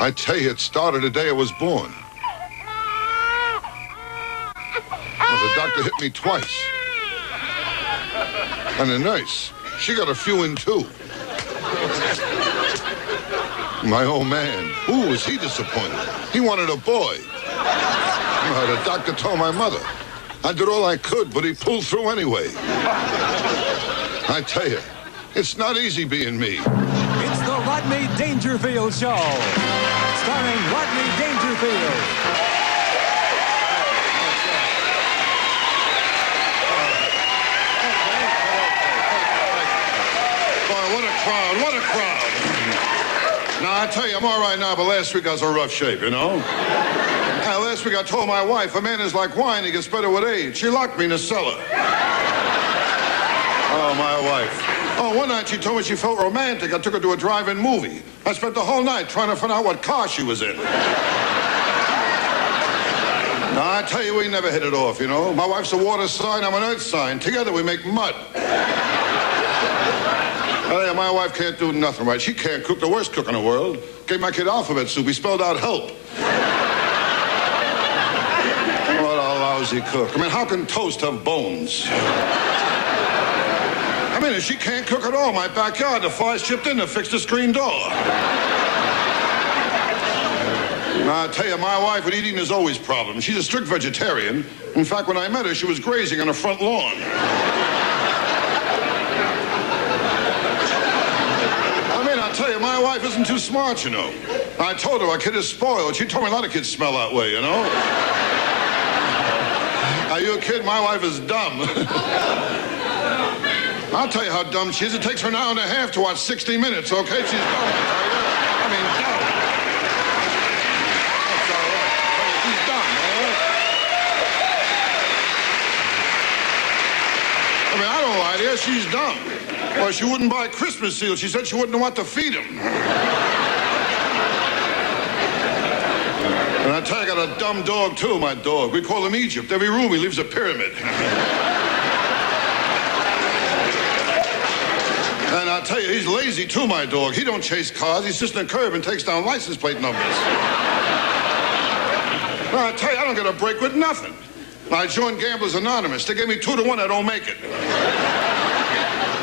I tell you, it started the day I was born. Well, the doctor hit me twice. And the nurse, she got a few in, too. My old man, ooh, was he disappointed. He wanted a boy. Well, the doctor told my mother. I did all I could, but he pulled through anyway. I tell you, it's not easy being me. It's the Rodney Dangerfield Show, starring Rodney Dangerfield. Boy, what a crowd, what a crowd. Now, I tell you, I'm all right now, but last week I was in rough shape, you know? Last week I told my wife, a man is like wine, he gets better with age. She locked me in the cellar. Oh, my wife. Oh, one night she told me she felt romantic. I took her to a drive-in movie. I spent the whole night trying to find out what car she was in. Now, I tell you, we never hit it off, you know? My wife's a water sign, I'm an earth sign. Together we make mud. Oh, yeah, my wife can't do nothing right. She can't cook, the worst cook in the world. Gave my kid alphabet soup. He spelled out help. What a lousy cook. I mean, how can toast have bones? I mean, if she can't cook at all, my backyard, the flies chipped in to fix the screen door. Now, I tell you, my wife with eating is always problems. She's a strict vegetarian. In fact, when I met her, she was grazing on her front lawn. I mean, I tell you, my wife isn't too smart, you know. I told her our kid is spoiled. She told me a lot of kids smell that way, you know. Are you a kid? My wife is dumb. I'll tell you how dumb she is. It takes her an hour and a half to watch 60 Minutes, okay? She's dumb, I mean, dumb. That's all right. She's dumb, all right? I mean, I don't lie to her. She's dumb. Well, she wouldn't buy Christmas seals. She said she wouldn't know what to feed him. And I tell you, I got a dumb dog, too, my dog. We call him Egypt. Every room he leaves a pyramid. And I tell you, he's lazy, too, my dog. He don't chase cars. He sits in the curb and takes down license plate numbers. Now, I tell you, I don't get a break with nothing. I joined Gamblers Anonymous. They gave me 2 to 1. I don't make it.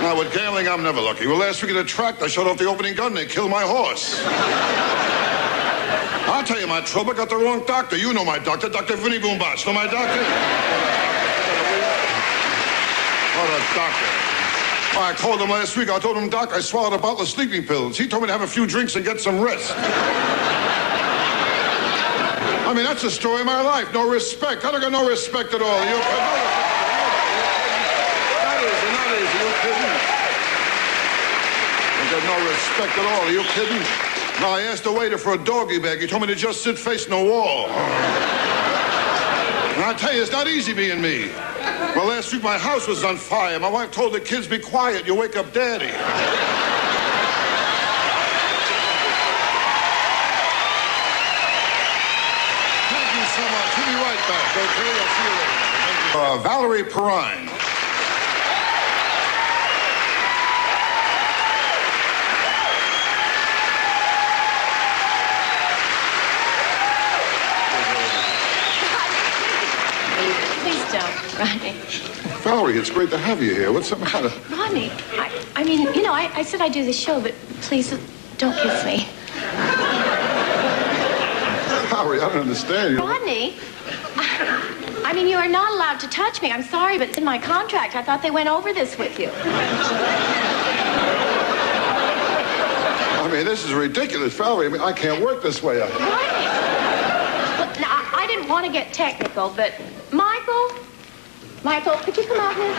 Now, with gambling, I'm never lucky. Well, last week at the track, I shut off the opening gun. They killed my horse. I'll tell you my trouble. I got the wrong doctor. You know my doctor, Dr. Vinny Boombach. Know my doctor? What a doctor. I called him last week. I told him, Doc, I swallowed a bottle of sleeping pills. He told me to have a few drinks and get some rest. I mean, that's the story of my life. No respect. I don't got no respect at all. You Not easy. You kidding? I got no respect at all. Are you kidding? Now, I asked the waiter for a doggy bag. He told me to just sit facing the wall. And I tell you, it's not easy being me. Well, last week my house was on fire. My wife told the kids, be quiet, you'll wake up Daddy. Thank you so much. We'll be right back, okay? I'll see you later. Valerie Perrine. Rodney. Valerie, it's great to have you here. What's the matter? Rodney, I mean, you know, I said I'd do the show, but please don't kiss me. Valerie, I don't understand you. Rodney, I mean, you are not allowed to touch me. I'm sorry, but it's in my contract. I thought they went over this with you. I mean, this is ridiculous, Valerie. I mean, I can't work this way. Rodney, look, now, I didn't want to get technical, but Michael, could you come out here?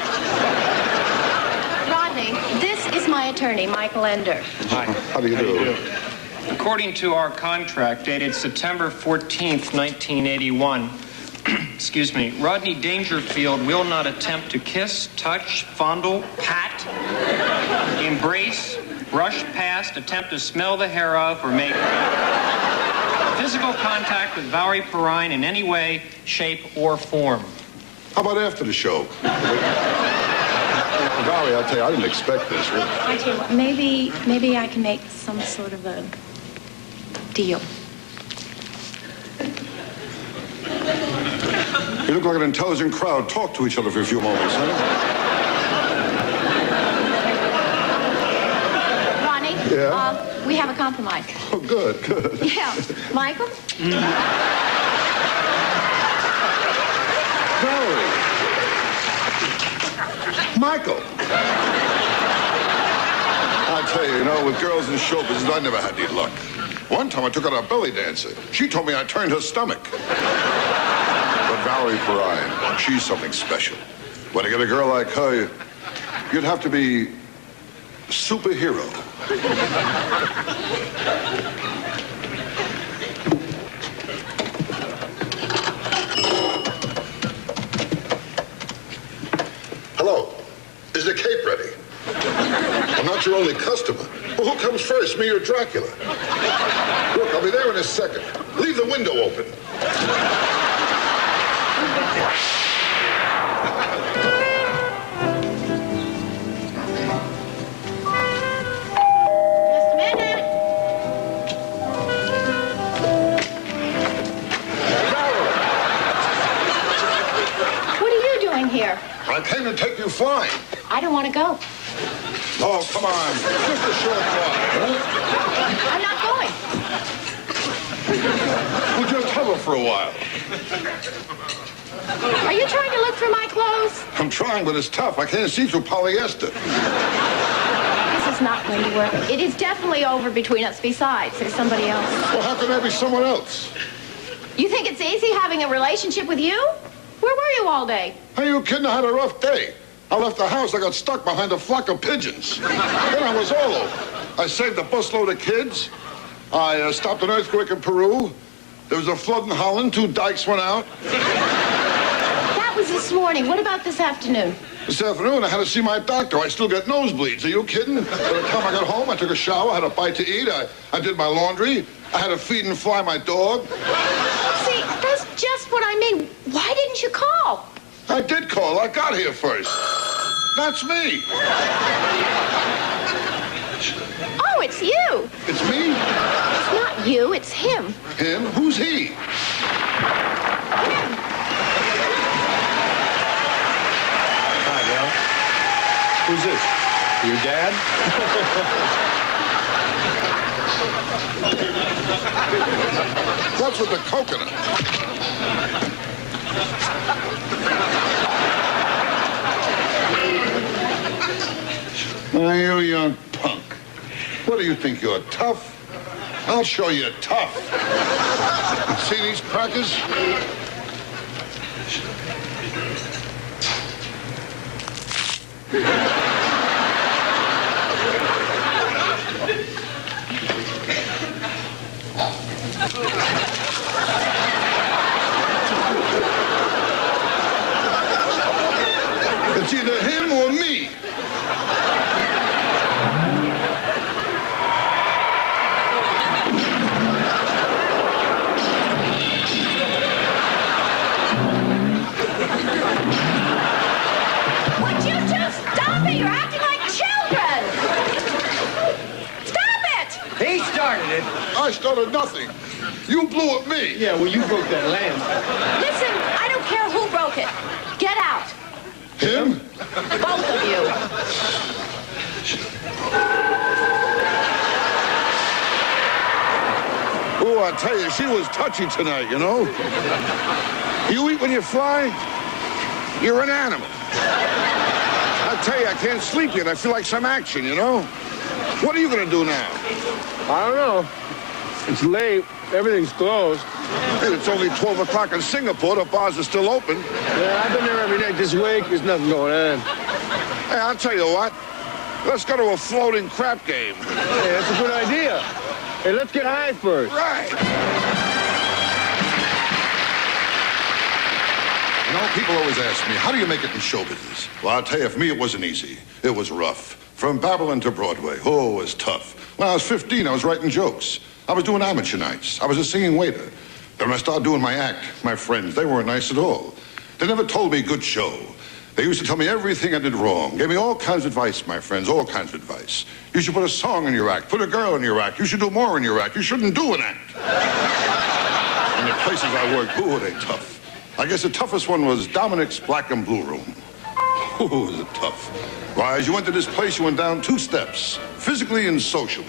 Rodney, this is my attorney, Michael Ender. Hi. How do you do? According to our contract dated September 14th, 1981, excuse me, Rodney Dangerfield will not attempt to kiss, touch, fondle, pat, embrace, brush past, attempt to smell the hair of, or make physical contact with Valerie Perrine in any way, shape, or form. How about after the show? Valerie, I'll tell you, I didn't expect this, really. I tell you what, maybe I can make some sort of a deal. You look like an intelligent crowd. Talk to each other for a few moments, huh? Ronnie? Yeah? We have a compromise. Oh, good, good. Yeah. Michael? Valerie. Michael. I tell you, with girls in show business, I never had any luck. One time I took out a belly dancer. She told me I turned her stomach. But Valerie Perrine, she's something special. When I get a girl like her, you'd have to be a superhero. Hello. Is the cape ready? I'm not your only customer. Well, who comes first, me or Dracula? Look, I'll be there in a second. Leave the window open. Just a minute. What are you doing here? I came to take you flying. I don't want to go. Oh, come on. Just a short ride. I'm not going. We'll just hover for a while. Are you trying to look through my clothes? I'm trying, but it's tough. I can't see through polyester. This is not going to work. It is definitely over between us. Besides, there's somebody else. Well, how can there be someone else? You think it's easy having a relationship with you? Where were you all day? Are you kidding? I had a rough day. I left the house. I got stuck behind a flock of pigeons. Then I was all over. I saved a busload of kids. I stopped an earthquake in Peru. There was a flood in Holland. 2 dikes went out. That was this morning. What about this afternoon? This afternoon, I had to see my doctor. I still get nosebleeds. Are you kidding? By the time I got home, I took a shower, had a bite to eat. I did my laundry. I had to feed and fly my dog. See, that's just what I mean. Why didn't you call? I did call. I got here first. That's me. Oh, it's you. It's me? It's not you, it's him. Him? Who's he? Him. Hi, Val. Who's this? Your dad? What's with the coconut? Now, you young punk. What do you think, you're tough? I'll show you tough. See these crackers? It's either him or me. Would you just stop it? You're acting like children. Stop it! He started it. I started nothing. You blew at me. Yeah, well, you broke that lamp. Listen, I don't care who broke it. Get out. Him? Both of you. Oh, I tell you, she was touchy tonight, you know? You eat when you fly? You're an animal. I tell you, I can't sleep yet. I feel like some action, you know? What are you gonna do now? I don't know. It's late. Everything's closed. Hey, it's only 12 o'clock in Singapore. The bars are still open. Yeah, I've been there every night this week. There's nothing going on. Hey, I'll tell you what. Let's go to a floating crap game. Hey, that's a good idea. Hey, let's get high first. Right. You know, people always ask me, how do you make it in show business? Well, I'll tell you, for me, it wasn't easy. It was rough. From Babylon to Broadway, oh, it was tough. When I was 15, I was writing jokes. I was doing amateur nights. I was a singing waiter. Then when I started doing my act, my friends, they weren't nice at all. They never told me good show. They used to tell me everything I did wrong. Gave me all kinds of advice, my friends, all kinds of advice. You should put a song in your act. Put a girl in your act. You should do more in your act. You shouldn't do an act. And the places I worked, ooh, were they tough. I guess the toughest one was Dominic's Black and Blue Room. Oh, was it tough. Why, as you went to this place, you went down 2 steps, physically and socially.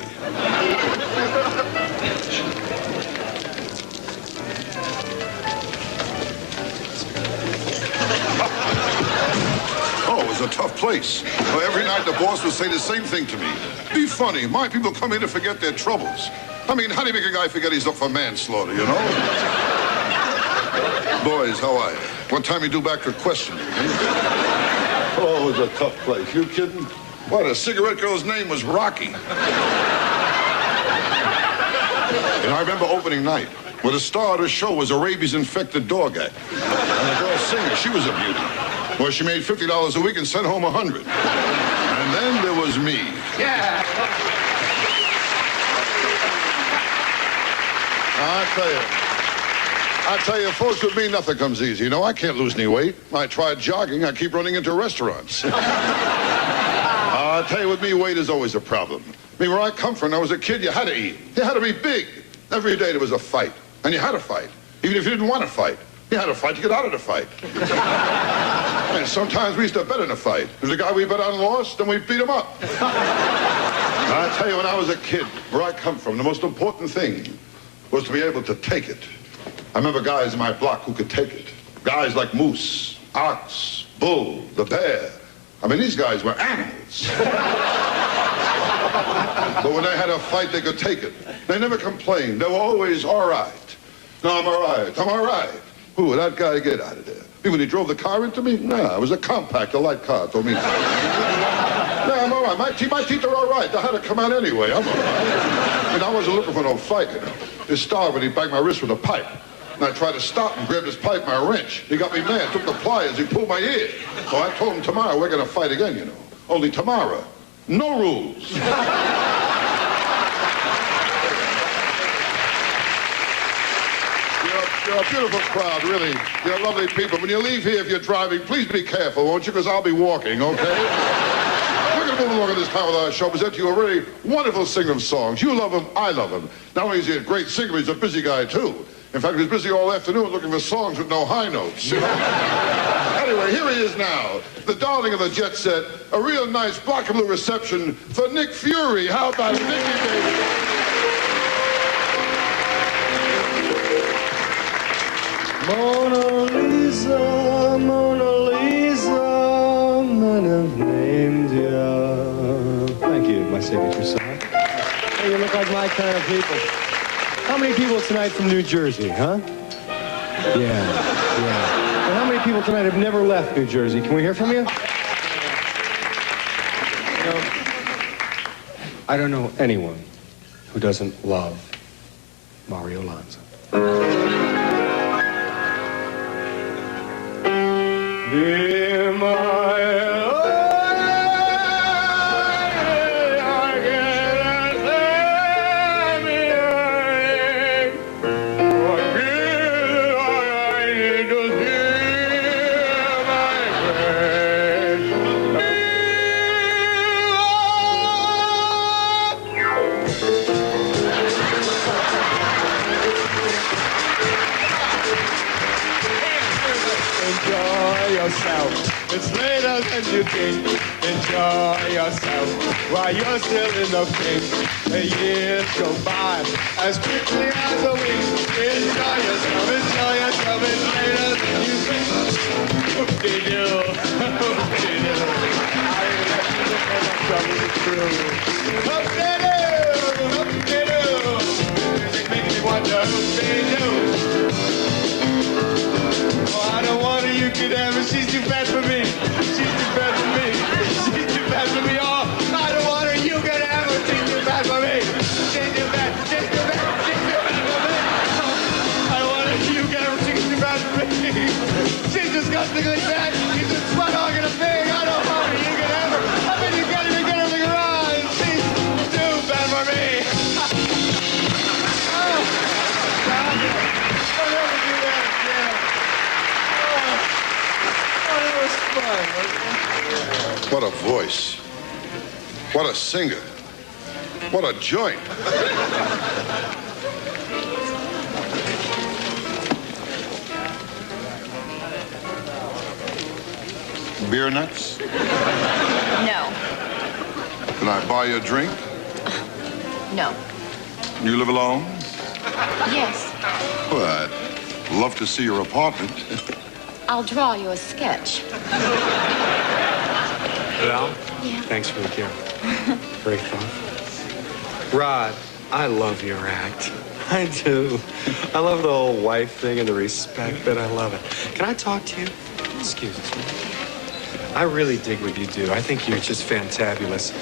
Oh, it was a tough place. Well, every night the boss would say the same thing to me. Be funny. My people come here to forget their troubles. I mean, how do you make a guy forget he's up for manslaughter, you know? Boys, how are you? What time you due back for questioning? Oh, it was a tough place. You kidding? What, a cigarette girl's name was Rocky. And I remember opening night, where the star of the show was a rabies-infected dog act. And the girl singer, she was a beauty. Well, she made $50 a week and sent home 100. And then there was me. Yeah. I tell you, folks, with me, nothing comes easy. You know, I can't lose any weight. I tried jogging. I keep running into restaurants. I tell you, with me, weight is always a problem. I mean, where I come from, when I was a kid, you had to eat. You had to be big. Every day there was a fight. And you had to fight. Even if you didn't want to fight. You had to fight to get out of the fight. And sometimes we used to bet in a fight. If the guy we bet on lost, then we beat him up. I tell you, when I was a kid, where I come from, the most important thing was to be able to take it. I remember guys in my block who could take it. Guys like Moose, Ox, Bull, the Bear. I mean, these guys were animals. But when they had a fight, they could take it. They never complained. They were always all right. No, I'm all right. I'm all right. Who would that guy get out of there? When he drove the car into me? No, it was a compact, a light car. Told me. No, I'm all right. My teeth are all right. They had to come out anyway. I'm all right. And I wasn't looking for no fight, you know. This star, when he banged my wrist with a pipe. And I tried to stop him, grabbed his pipe, my wrench. He got me mad, took the pliers, he pulled my ear. So I told him tomorrow we're going to fight again, you know. Only tomorrow. No rules. You're a beautiful crowd, really. You're lovely people. When you leave here, if you're driving, please be careful, won't you? Because I'll be walking, okay? We're going to move along at this time with our show. Present to you a really wonderful singer of songs. You love him, I love him. Not only is he a great singer, he's a busy guy, too. In fact, he was busy all afternoon looking for songs with no high notes. You know? Anyway, here he is now, the darling of the jet set. A real nice black and blue reception for Nick Fury. How about it, Nicky, baby? Mona Lisa, Mona Lisa, men have named you. Thank you, my signature song. Hey, you look like my kind of people. How many people tonight from New Jersey, huh? Yeah. And how many people tonight have never left New Jersey? Can we hear from you? I don't know anyone who doesn't love Mario Lanza. Dear my It's later than you think. Enjoy yourself while you're still in the pink. The years go by as quickly as a wink. Enjoy yourself, enjoy yourself. It's later than you think. Whoop-de-doo, whoop-de-doo. I let you look at the trouble through. Whoop-de-doo, whoop-de-doo. Music makes me wonder whoop-de-doo. Oh, I don't want her, you could have her. She's too bad for me. She's too bad for me. She's too bad for me. Oh, I don't want her, you could have her. She's too bad for me. She's too bad. She's too bad. She's too bad for me. I don't want her, you could have her. She's too bad for me. She's disgustingly bad. She's a sweat hog and a pig. I don't want her, you could have her. I bet you got her to get her in the garage. She's too bad for me. Oh, stop it. Don't ever do that again. What a voice. What a singer. What a joint. Beer nuts? No. Can I buy you a drink? No. You live alone? Yes. Well, I'd love to see your apartment. I'll draw you a sketch. Val? Yeah. Thanks for the gift. Very thoughtful. Rod, I love your act. I do. I love the whole wife thing and the respect that I love it. Can I talk to you? Excuse me. I really dig what you do. I think you're just fantabulous.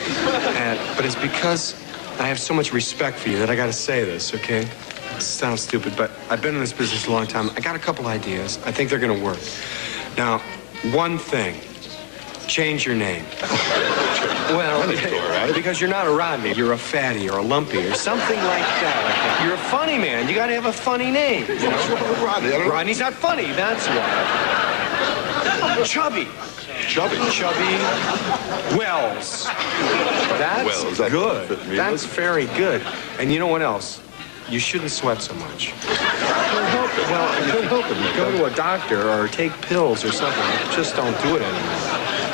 But it's because I have so much respect for you that I gotta say this, okay? It sounds stupid, but I've been in this business a long time. I got a couple ideas. I think they're gonna work. Now, one thing. Change your name. Well, because you're not a Rodney. You're a Fatty or a Lumpy or something like that. You're a funny man. You gotta have a funny name. You know? Rodney, Rodney's not funny, that's why. Chubby. Chubby. Chubby Wells. That's Wells, that good. doesn't fit me, That's does it? very good. And you know what else? You shouldn't sweat so much. Well, go to a doctor or take pills or something. Just don't do it anymore.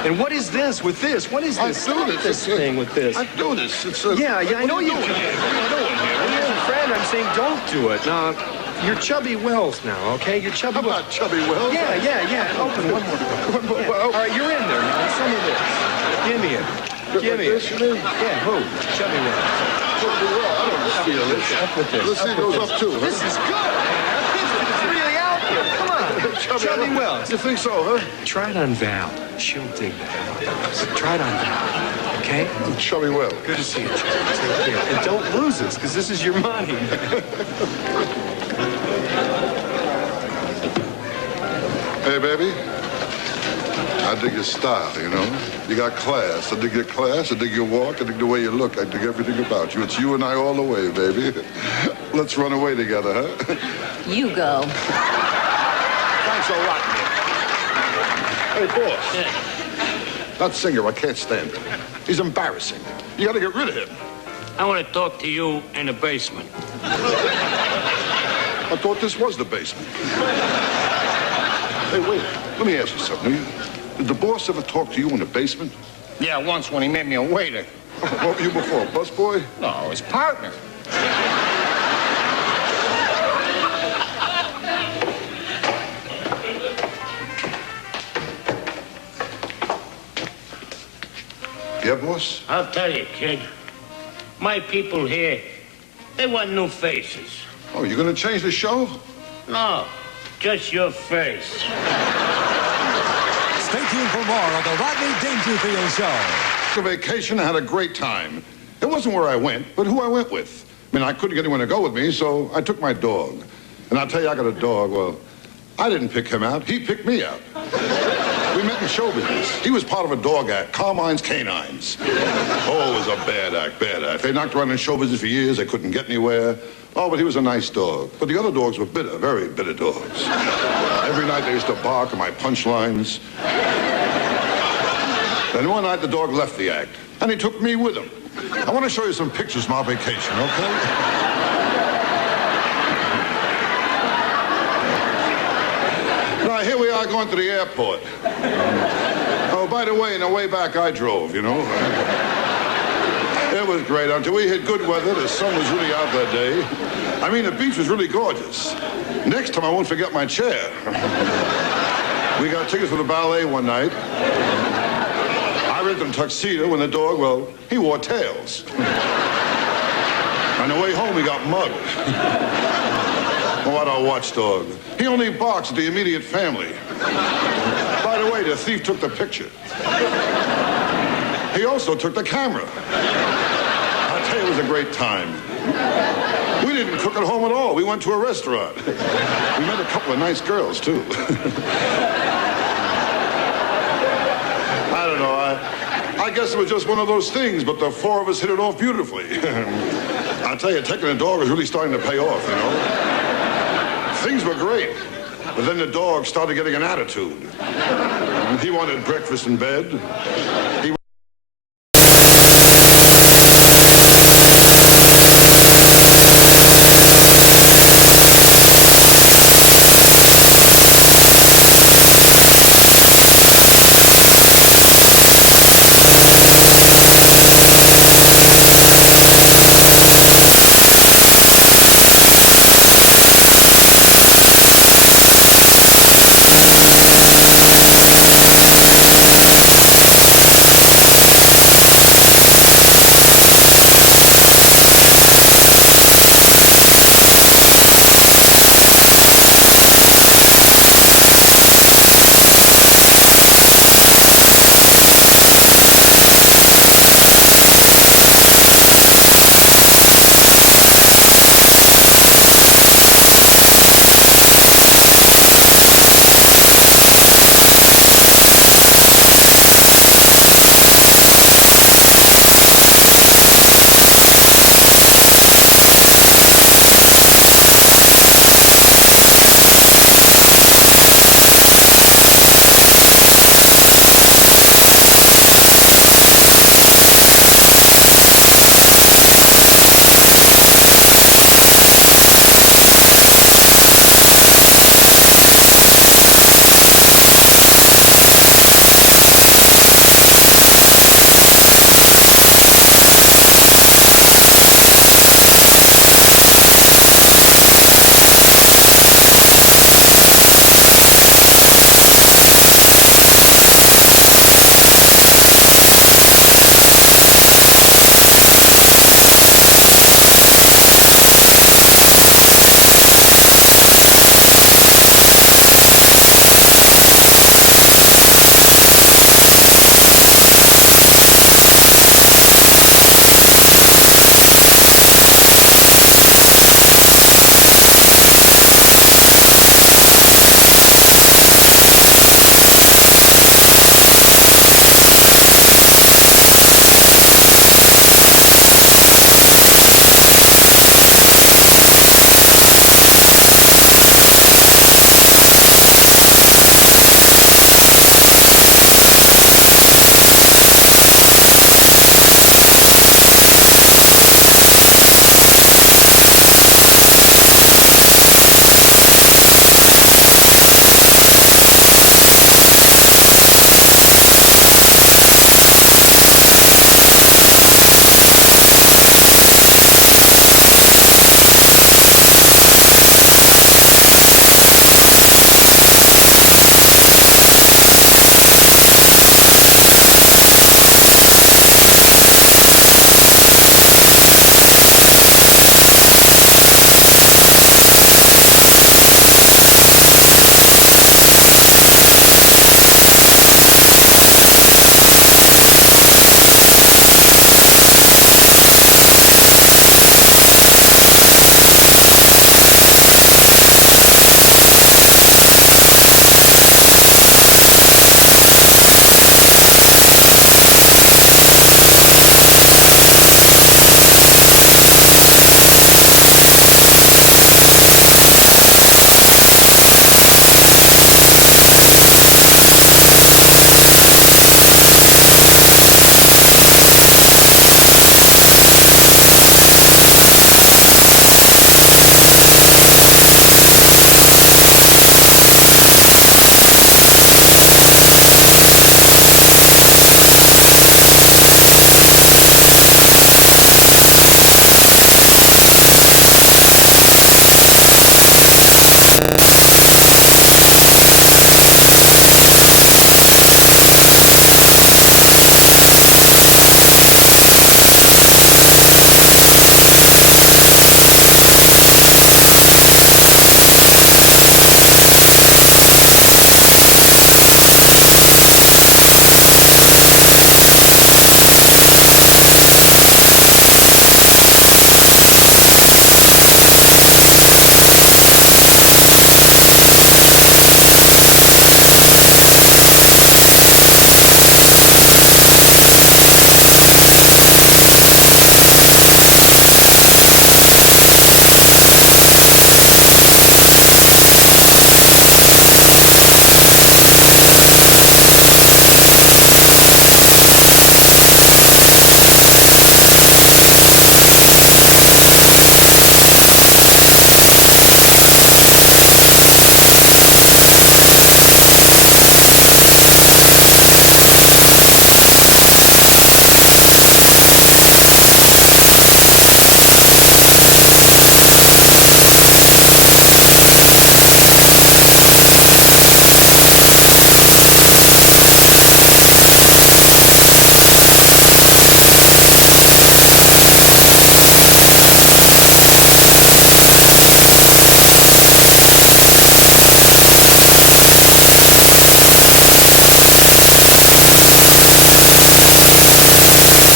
And what is this with this? What is this? I do this. This thing with this. I do this. It's a... Yeah, I know you What are can. doing? What are you doing here? Well, as a friend, I'm saying don't do it. Now, you're Chubby Wells now, okay? You're Chubby How about Chubby Wells? Yeah. Open one more. Yeah. All right, you're in there now. Some of this. Give me it. Give me This, it. you mean? Yeah, who? Chubby Wells. Chubby Wells. I don't feel this. Up with this. Let's see if it goes up, too. This is good, man. This is really out there. Come on. Chubby Wells. You think so, huh? Try it on Val. She'll dig the hell out of this. Try it on Val, okay? Chubby Wells. Good to see you, Chubby. Take care. And don't lose this, because this is your money. Hey, baby. I dig your style, you know? You got class. I dig your class. I dig your walk. I dig the way you look. I dig everything about you. It's you and I all the way, baby. Let's run away together, huh? You go. Thanks a lot, man. Hey, boss. That singer, I can't stand him. He's embarrassing. You gotta get rid of him. I want to talk to you in the basement. I thought this was the basement. Hey, wait. Let me ask you something. Did the boss ever talk to you in the basement? Yeah, once when he made me a waiter. What were you before, busboy? No, his partner. Yeah, boss? I'll tell you, kid. My people here, they want new faces. Oh, you gonna change the show? No, just your face. Stay tuned for more of the Rodney Dangerfield Show. The vacation, I had a great time. It wasn't where I went, but who I went with. I mean, I couldn't get anyone to go with me, so I took my dog. And I'll tell you, I got a dog. Well, I didn't pick him out. He picked me out. We met in show business. He was part of a dog act, Carmine's Canines. Oh, it was a bad act, bad act. They knocked around in show business for years. They couldn't get anywhere. Oh, but he was a nice dog. But the other dogs were bitter, very bitter dogs. Every night they used to bark at my punchlines. Then one night the dog left the act, and he took me with him. I want to show you some pictures from our vacation, okay? Now, here we are going to the airport. Oh, by the way, on the way back, I drove, you know. It was great until we hit good weather. The sun was really out that day. I mean, the beach was really gorgeous. Next time, I won't forget my chair. We got tickets for the ballet one night. I rented a tuxedo, and the dog, well, he wore tails. On the way home, he got mugged. What a watchdog. He only barks at the immediate family. By the way, the thief took the picture. He also took the camera. I tell you, it was a great time. We didn't cook at home at all. We went to a restaurant. We met a couple of nice girls, too. I don't know. I guess it was just one of those things, but the four of us hit it off beautifully. I'll tell you, taking a dog was really starting to pay off, you know. Things were great, but then the dog started getting an attitude. He wanted breakfast in bed. He